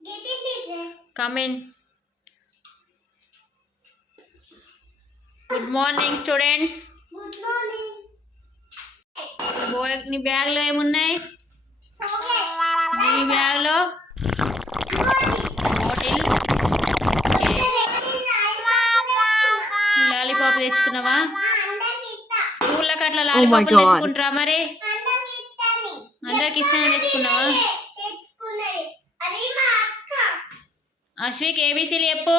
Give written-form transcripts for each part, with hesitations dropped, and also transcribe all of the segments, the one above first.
Come in. Good morning, students. Good morning. Boy, నీ bag లో ఏమున్నాయి? నీ బ్యాగ్ లో బాటిల్. లాలీపాప్ తెచ్చుకున్నావా? స్కూల్లోకి అట్లా లాలీపాప్ తెచ్చుకుంటారా మరి? అందరికి ఇస్తాను తెచ్చుకున్నావా? అశ్విక్ ఏబిసిలు చెప్పు.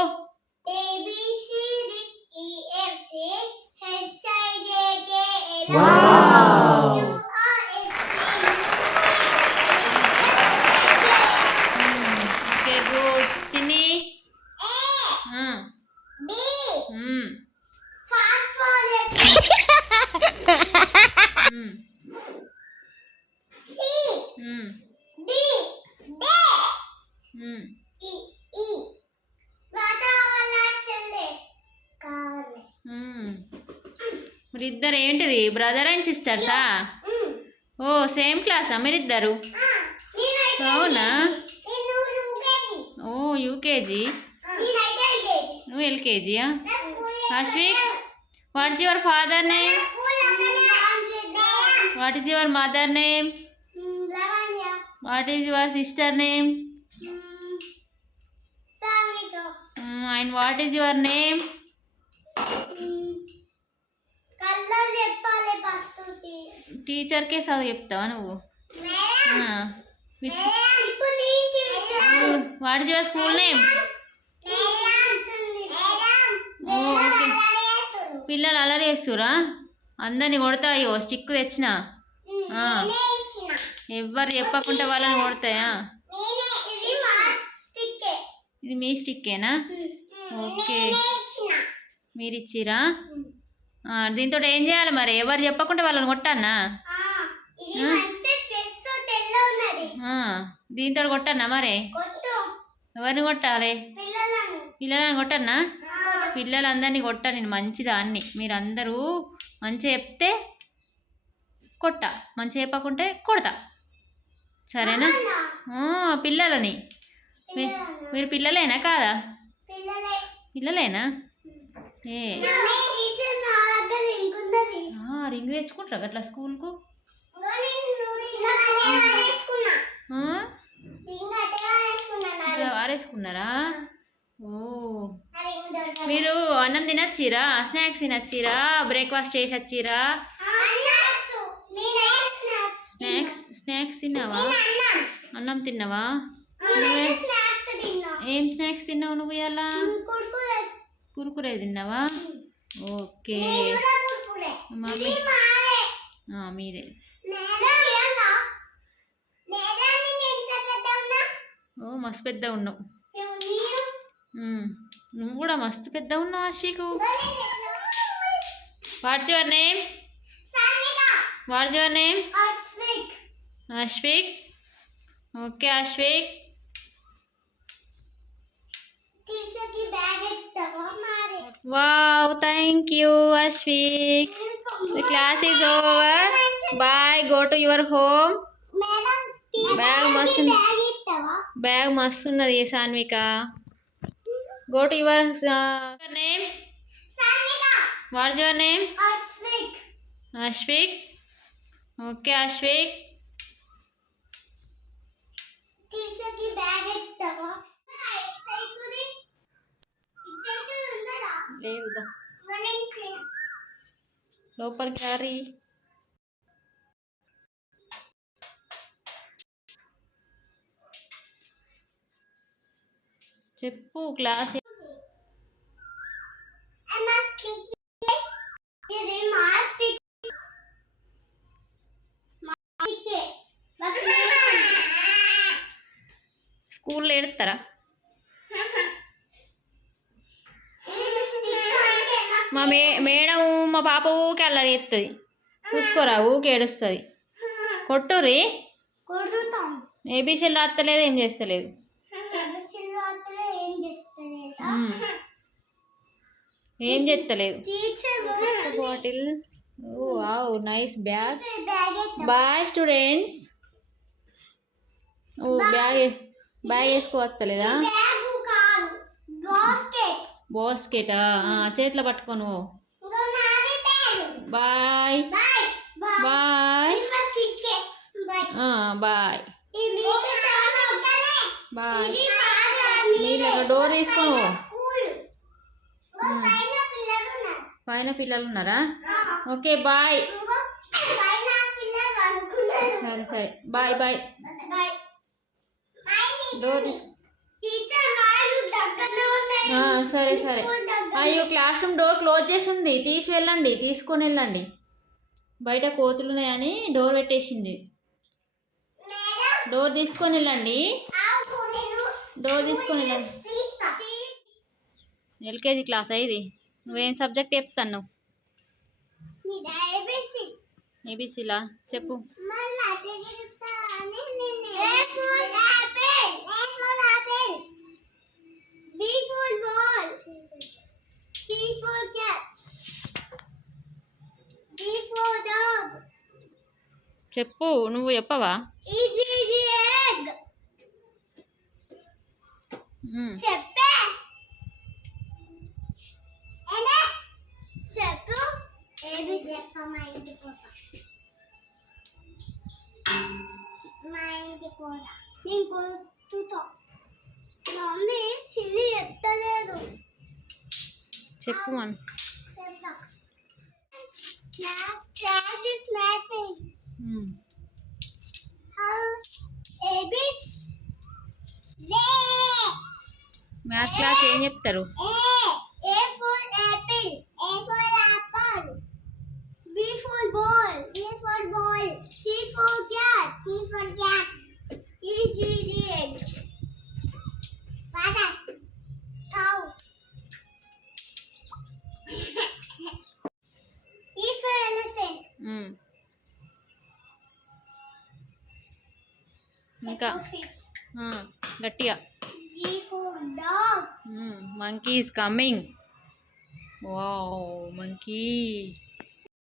Okay good. తిని మరి ఇద్దరు ఏంటిది, బ్రదర్ అండ్ సిస్టర్సా? ఓ సేమ్ క్లాసా మీరిద్దరు? అవునా? ఓ యూకేజీ, నువ్వు ఎల్కేజీయా? Ashwik, what is your father name? What is your mother name? What is your sister name? And what is your name? టీచర్కే చదువు చెప్తావా నువ్వు? What is your school name? Okay. పిల్లలు అల్లరి చేస్తురా? అందరిని కొడతా. అయ్యో స్టిక్ తెచ్చిన. ఎవ్వరు చెప్పకుంటే వాళ్ళని కొడతాయా? ఇది మీ స్టిక్కేనా? ఓకే, మీరు ఇచ్చిరా? దీంతో ఏం చేయాలి మరి? ఎవరు చెప్పకుంటే వాళ్ళని కొట్టానా? దీంతో కొట్టన్నా మరి? ఎవరిని కొట్టాలి? పిల్లలని కొట్టన్నా? పిల్లలందరినీ కొట్టా నేను, మంచిదాన్ని. మీరందరూ మంచిగా చెప్తే కొట్టా, మంచిగా చెప్పకుంటే కొడతా, సరేనా? పిల్లలని. మీరు పిల్లలేనా కాదా? పిల్లలేనా? ఏ రింగ్ తెచ్చుకుంటారా అట్లా స్కూల్కు? వారేసుకున్నారా? ఓ, మీరు అన్నం తినచ్చిరా? స్నాక్స్ తినచ్చిరా? బ్రేక్ఫాస్ట్ చేసి వచ్చిరా? స్నాక్స్ తిన్నావా? అన్నం తిన్నావా? ఏం స్నాక్స్ తిన్నావు నువ్వు? ఇలా కురుకురే తిన్నావా? ఓకే, మమ్మీ మీరే. ఓ మస్తు పెద్ద ఉన్నావు. నువ్వు కూడా మస్తు పెద్ద ఉన్నావు Ashwik. What's your name? What's your name? Ashwik. Okay Ashwik. Wow, thank you Ashwik. The class is over. Bye, go to your home. Bag mastunnadi Sanvika. Go to your name. What's your name? Ashwik. Okay Ashwik. Teacher ki bag ittava. లేదు, లోపలికి రారి. చెప్పు class. స్కూల్లో ఎడతారా? మా madam మా పాప ఊకే అల్లరి చేస్తుంది. చూసుకోరా, ఊకే ఏడుస్తుంది. కొట్టుర్రి. ఏబీసీలు రాస్తలేదు, ఏం చేస్తలేదు. ఏం చేస్తలేదు. Bottle. Oh wow, nice bag. Bye students. ఓ బ్యాగ్ బాయ్ వేసుకోవస్తలేదా? బాస్కెటా? చేతిలో పట్టుకోను. Bye bye bye bye. మీరు డోర్ తీసుకోను. పైన పిల్లలు ఉన్నారా? Okay bye. సరే సరే బాయ్ బాయ్. డోర్ సరే సరే. అయ్యో క్లాస్ రూమ్ డోర్ క్లోజ్ చేసి ఉంది, తీసి వెళ్ళండి, తీసుకొని వెళ్ళండి. బయట కోతులు ఉన్నాయని డోర్ పెట్టేసింది. డోర్ తీసుకొని వెళ్ళండి, డోర్ తీసుకొని వెళ్ళండి. ఎల్కేజీ క్లాస్ ఇది. నువ్వేం సబ్జెక్ట్ చెప్తాను? ఏబిసిలా చెప్పు. చెప్పు, నువ్వు చెప్పవా? చెప్పు మన మ్యాథ్స్ క్లాస్ ఏం చెప్తారు? ఇంకా గట్టిగా. Monkey is coming. Wow, monkey.